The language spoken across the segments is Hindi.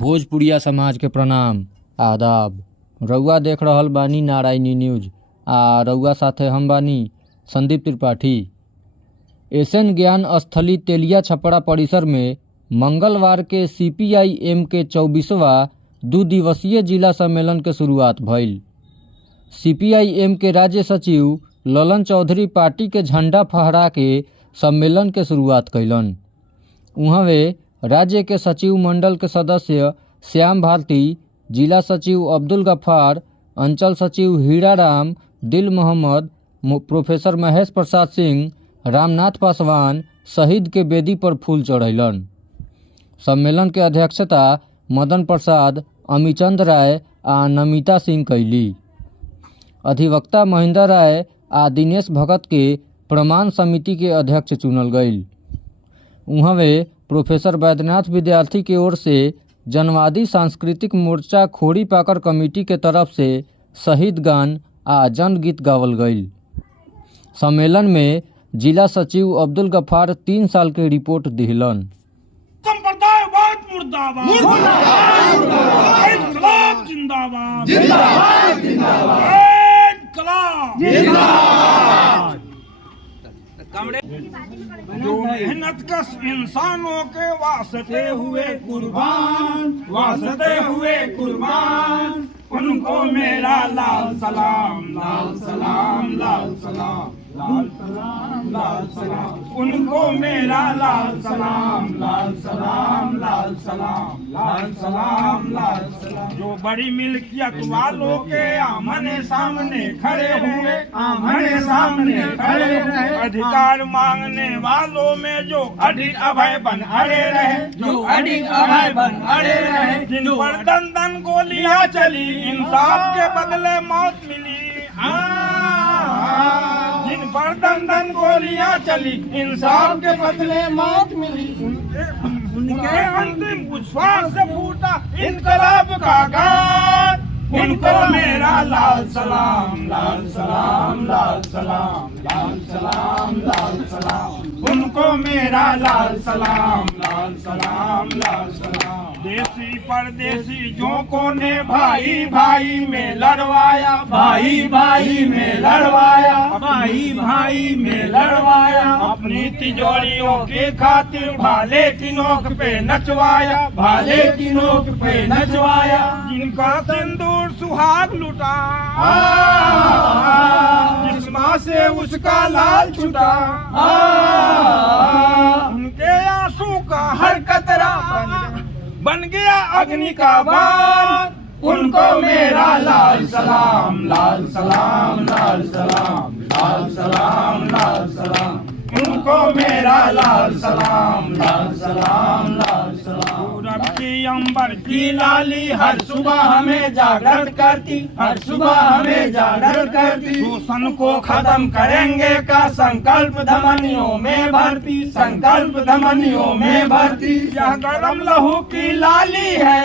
भोजपुरिया समाज के प्रणाम आदाब। रउआ देख रहल बानी नारायणी न्यूज आ रउआ साथे हम बानी संदीप त्रिपाठी। एशियन ज्ञान स्थली तेलिया छपरा परिसर में मंगलवार के CPI-M के 24वां 2 दिवसीय जिला सम्मेलन के शुरुआत भइल। CPI-M के राज्य सचिव ललन चौधरी पार्टी के झंडा फहरा के सम्मेलन के शुरुआत कैलन। उहवे राज्य के सचिव मंडल के सदस्य श्याम भारती, जिला सचिव अब्दुल गफ्फार, अंचल सचिव हीराराम, दिल मोहम्मद, प्रोफेसर महेश प्रसाद सिंह, रामनाथ पासवान शहीद के बेदी पर फूल चढ़ैलन। सम्मेलन के अध्यक्षता मदन प्रसाद, अमीचंद राय आ नमिता सिंह कैली। अधिवक्ता महेंद्र राय आ दिनेश भगत के प्रमाण समिति के अध्यक्ष चुनल गईल। उहवे प्रोफेसर वैद्यनाथ विद्यार्थी के ओर से जनवादी सांस्कृतिक मोर्चा खोड़ी पाकर कमेटी के तरफ से शहीद गान आ जनगीत गावल गईल। सम्मेलन में जिला सचिव अब्दुल गफ्फार 3 साल के रिपोर्ट दिहलन। संप्रदायवाद मुर्दाबाद, इनकलाब जिंदाबाद, जिंदाबाद जिंदाबाद, इनकलाब जिंदाबाद। जो मेहनत कश इंसानों के वास्ते हुए कुर्बान, उनको मेरा लाल सलाम, लाल सलाम, लाल सलाम, लाल सलाम, लाल सलाम, उनको मेरा लाल सलाम, लाल सलाम, लाल सलाम, लाल सलाम, लाल सलाम। जो बड़ी मिल्कियत वालों के आमने सामने खड़े हुए, आमने सामने खड़े रहे, अधिकार मांगने वालों में जो अधिक अभय बन अड़े रहे, जो अधिक अभय बन अड़े रहे, जिन पर दन गोलियां चली, इंसाफ के बदले मौत मिली। जिन पर दन गोलियां चली, इंसाफ के बदले मौत मिली, उनके अंतिम उच्छ्वास से फूटा इनकलाब का गान। उनको मेरा लाल सलाम, लाल सलाम, लाल सलाम, लाल सलाम, लाल सलाम, उनको मेरा लाल सलाम, लाल सलाम, लाल सलाम। देसी परदेसी जोंकों ने भाई भाई में लड़वाया, भाई भाई में लड़वाया, भाई भाई में लड़वाया, अपनी तिजोरियों के खातिर भाले की नोक पे नचवाया, भाले की नोक पे नचवाया। जिनका सिंदूर सुहाग लुटा, जिस माँ से उसका लाल छुटा, उनके आंसू का हर कतरा बन गया अग्नि का बाण। उनको मेरा लाल सलाम, लाल सलाम, लाल सलाम, लाल सलाम, लाल सलाम, उनको मेरा लाल सलाम, लाल सलाम, लाल सलाम। पूरब की अंबर की लाली हर सुबह हमें जागृत करती, हर सुबह हमें जागृत करती, शोषण को खत्म करेंगे का संकल्प धमनियों में भरती, संकल्प धमनियों में भरती। यह गरम लहू की लाली है,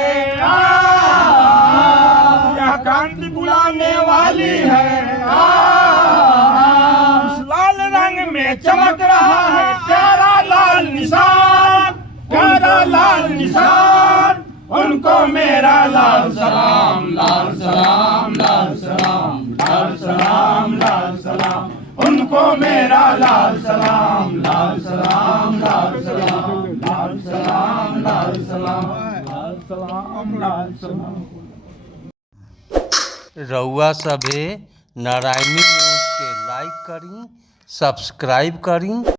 यह क्रांति बुलाने वाली है। इस लाल रंग में चमक रहा है प्यारा लाल निशान, प्यारा लाल निशान। उनको मेरा लाल सलाम, लाल सलाम, लाल सलाम, लाल सलाम, लाल सलाम, उनको मेरा लाल सलाम, लाल सलाम, लाल सलाम, लाल सलाम, लाल सलाम, लाल सलाम, लाल सलाम। रउआ सभे नारायणी न्यूज के लाइक करी, सब्सक्राइब करी।